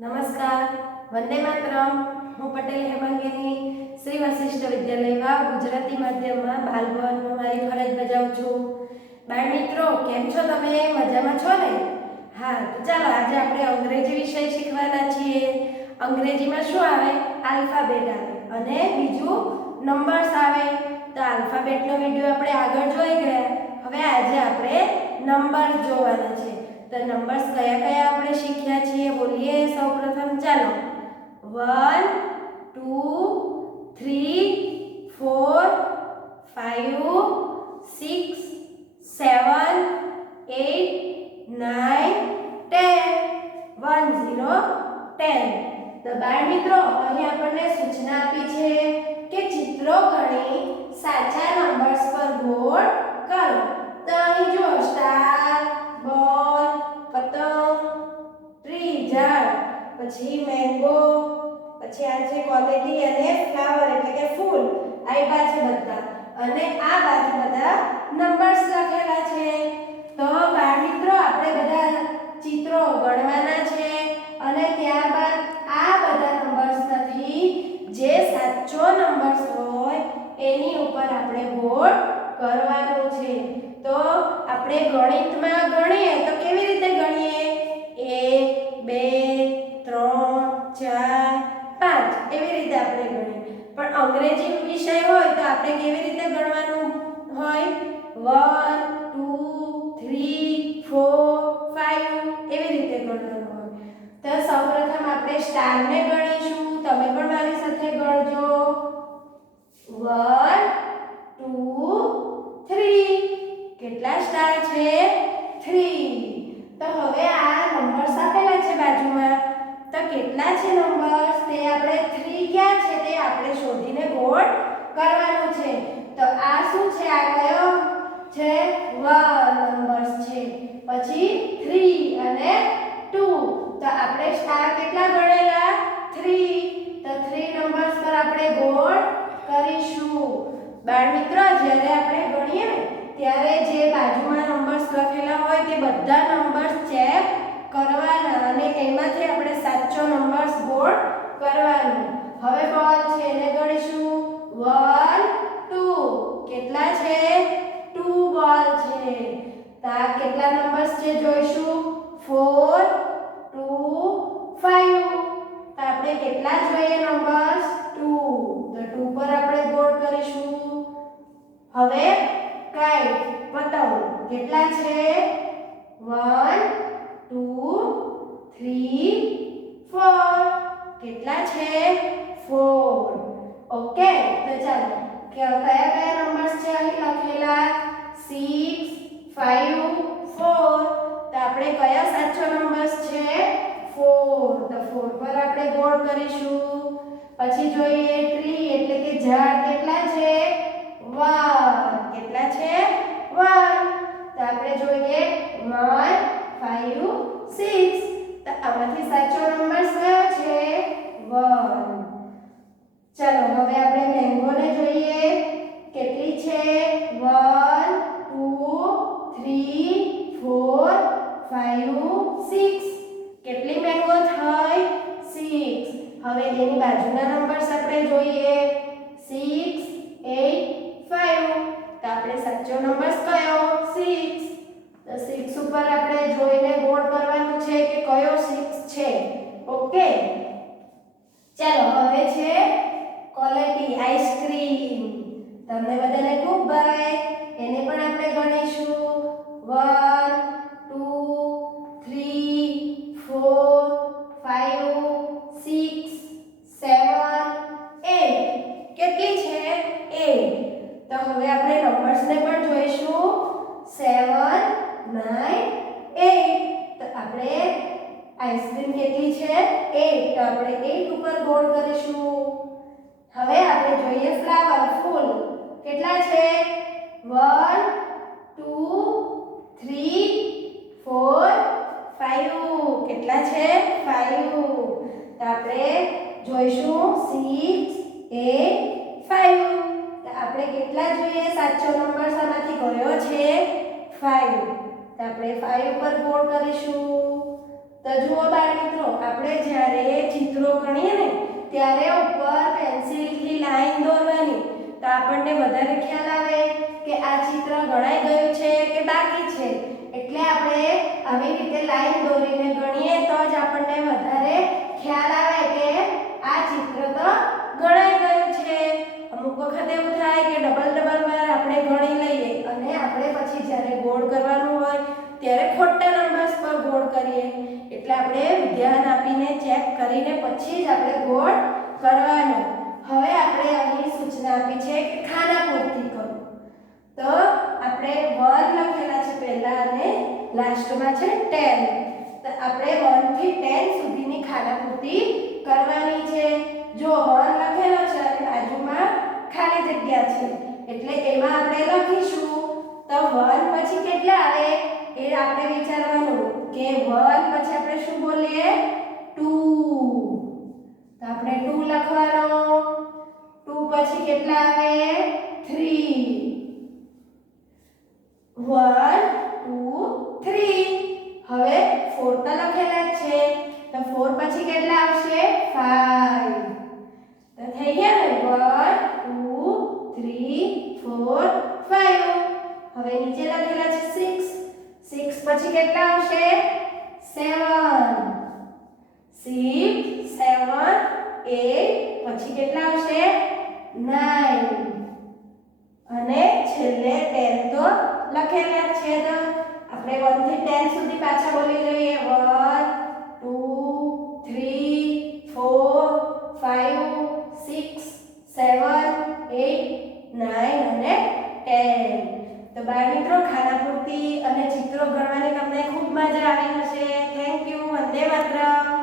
નમસ્કાર. વંદે માતરમ. હું પટેલ હેમંગીની, શ્રી વશિષ્ઠ વિદ્યાલય વાવ ગુજરાતી માધ્યમમાં બાલભવનમાં મારી ફરજ બજાવું છું. બાળ મિત્રો, કેમ છો તમે? મજામાં છો ને? હા ચાલો આજે આપણે અંગ્રેજી વિષય શીખવાના છીએ. અંગ્રેજીમાં શું આવે? આલ્ફાબેટ આવે અને બીજું નંબર્સ આવે. તો આલ્ફાબેટનો વીડિયો આપણે આગળ જોઈ ગયા. હવે આજે આપણે નંબર જોવાના છે. તો નંબર્સ કયા કયા આપણે શીખ્યા છીએ બોલીએ સૌપ્રથમ ચાલો. One two three four five six seven eight nine ten one zero ten તો બાળ મિત્રો, અહીં આપણને સૂચના આપી છે કે ચિત્રો ગણી સાચા નંબર્સ પર ગોળ કરો તો અહીં જો સ્ટાર બોલ પતંગ ટ્રી ઝાડ પછી મેંગો પછી આ છે ક્વોલિટી અને ફ્લાવર એટલે કે ફૂલ આપ્યા છે બધા અને આ બાજુ બધા નંબર્સ લખેલા છે. તો બાળ મિત્રો, આપણે બધા ચિત્રો ગણવાના છે અને ત્યારબાદ આ બધા નંબર્સ નથી. જે સાચો નંબર્સ હોય, એની ઉપર આપણે ગોળ કરવાનું છે. તો આપણે ગણિતમાં ગણીએ તો કેવી રીતે ગણીએ? પાંચ, એવી રીતે આપણે ગણીએ. પણ અંગ્રેજી વિષય હોય તો આપણે કેવી રીતે ગણવાનું? હોય one, two, three, four five એવી રીતે ગણવાનું હોય. તો સૌપ્રથમ આપણે સ્ટારને ગણીશું. તમે પણ મારી સાથે ગણજો. One, two, three. કેટલા સ્ટાર છે? થ્રી. તો હવે આ નંબર્સ આપેલા છે બાજુમાં તો કેટલા છે નંબર્સ તે આપણે થ્રી ક્યાં છે તે આપણે શોધીને ગોળ કરવાનું છે તો આ શું છે આ કયો છે વન નંબર્સ છે પછી થ્રી અને ટુ તો આપણે સ્ટાર કેટલા ગણેલા થ્રી તો થ્રી નંબર્સ પર આપણે ગોળ કરીશું બાળ મિત્રો જ્યારે આપણે ગણીએ ને ત્યારે જે બાજુમાં નંબર્સ લખેલા હોય તે બધા નંબર્સ ચેક કરવાના અને એમાંથી આપણે સાચો નંબર્સ ગોળ કરવાનું. હવે બોલ છે એને ગણીશું. 1 2 કેટલા છે? 2 બોલ છે. તો કેટલા નંબર્સ છે જોઈશું? 4 2 5 તો આપણે કેટલા જોઈએ નંબર્સ 2 તો 2 પર આપણે ગોળ કરીશું. હવે કાઈટ બતાવો. કેટલા છે? 1 2 3 4 કેટલા છે? ફોર. ઓકે, તો ચાલો કે કયા કયા નંબર્સ છે અહીં લખેલા? 6 5 4 તો આપણે કયા સાચો નંબર્સ છે? ફોર તો ફોર પર આપણે ગોળ કરીશું. પછી જોઈએ ટ્રી એટલે કે ઝાડ કેટલા છે 1 કેટલા છે 1 તો આપણે જોઈએ 1 5 6 તો આમાંથી સાચો નંબર કયો છે 1 ચાલો હવે આપણે મેંગોને જોઈએ કેટલી છે 1 2 3 4 5 6 કેટલી મેંગો થઈ 6 હવે એની બાજુના નંબર્સ આપણે જોઈએ. 6 8 5 તો આપણે સાચો નંબર આપણે કેટલા જોઈએ? સાચો નંબર સામાથી ગયો છે 5 તો આપણે 5 ઉપર કોડ કરીશું. તો જુઓ બાળ મિત્રો, આપણે જ્યારે ચિત્રો ગણીએ ને, ત્યારે ઉપર પેન્સિલથી લાઈન દોરવાની. તો આપણને વધારે ખ્યાલ આવે કે આ ચિત્ર ગણાઈ ગયું છે કે બાકી છે. એટલે આપણે આવી રીતે લાઈન દોરીને ગણીએ તો જ આપણને વધારે ખ્યાલ ધ્યાન આપીને ચેક કરીને પછી જ આપણે ગોળ કરવાનો. હવે આપણે અહીં સૂચના આપી છે કે ખાના પૂરતી કરો. તો આપણે વન લખેલા છે પહેલા અને લાસ્ટમાં છે ટેન તો આપણે વનથી ટેન સુધીની ખાનાપૂર્તિ કરવાની છે. જો વન લખેલો છે અને બાજુમાં ખાલી જગ્યા છે, એટલે એમાં આપણે લખીશું. તો વન પછી કેટલા આવે? કેટલા આવે થ્રી વન ટુ થ્રી હવે ફોર તો લખેલા જ છે. તો ફોર પછી કેટલા આવશે? ફાઈવ તો થઈ ગયા ને? One two three four five હવે નીચે લખેલા છે સિક્સ સિક્સ પછી કેટલા આવશે? સેવન સિક્સ સેવન એટ પછી કેટલા આવશે? નાઇન લખેલા તો આપણે 1 થી 10 સુધી પાછા બોલી લઈએ 1 2 3 4 5 6 7 8 9 અને 10 તો બાળ મિત્રો ખાનાપૂર્તિ અને ચિત્રો ગણવાની તમને ખૂબ મજા આવી હશે. Thank you Vande Mataram.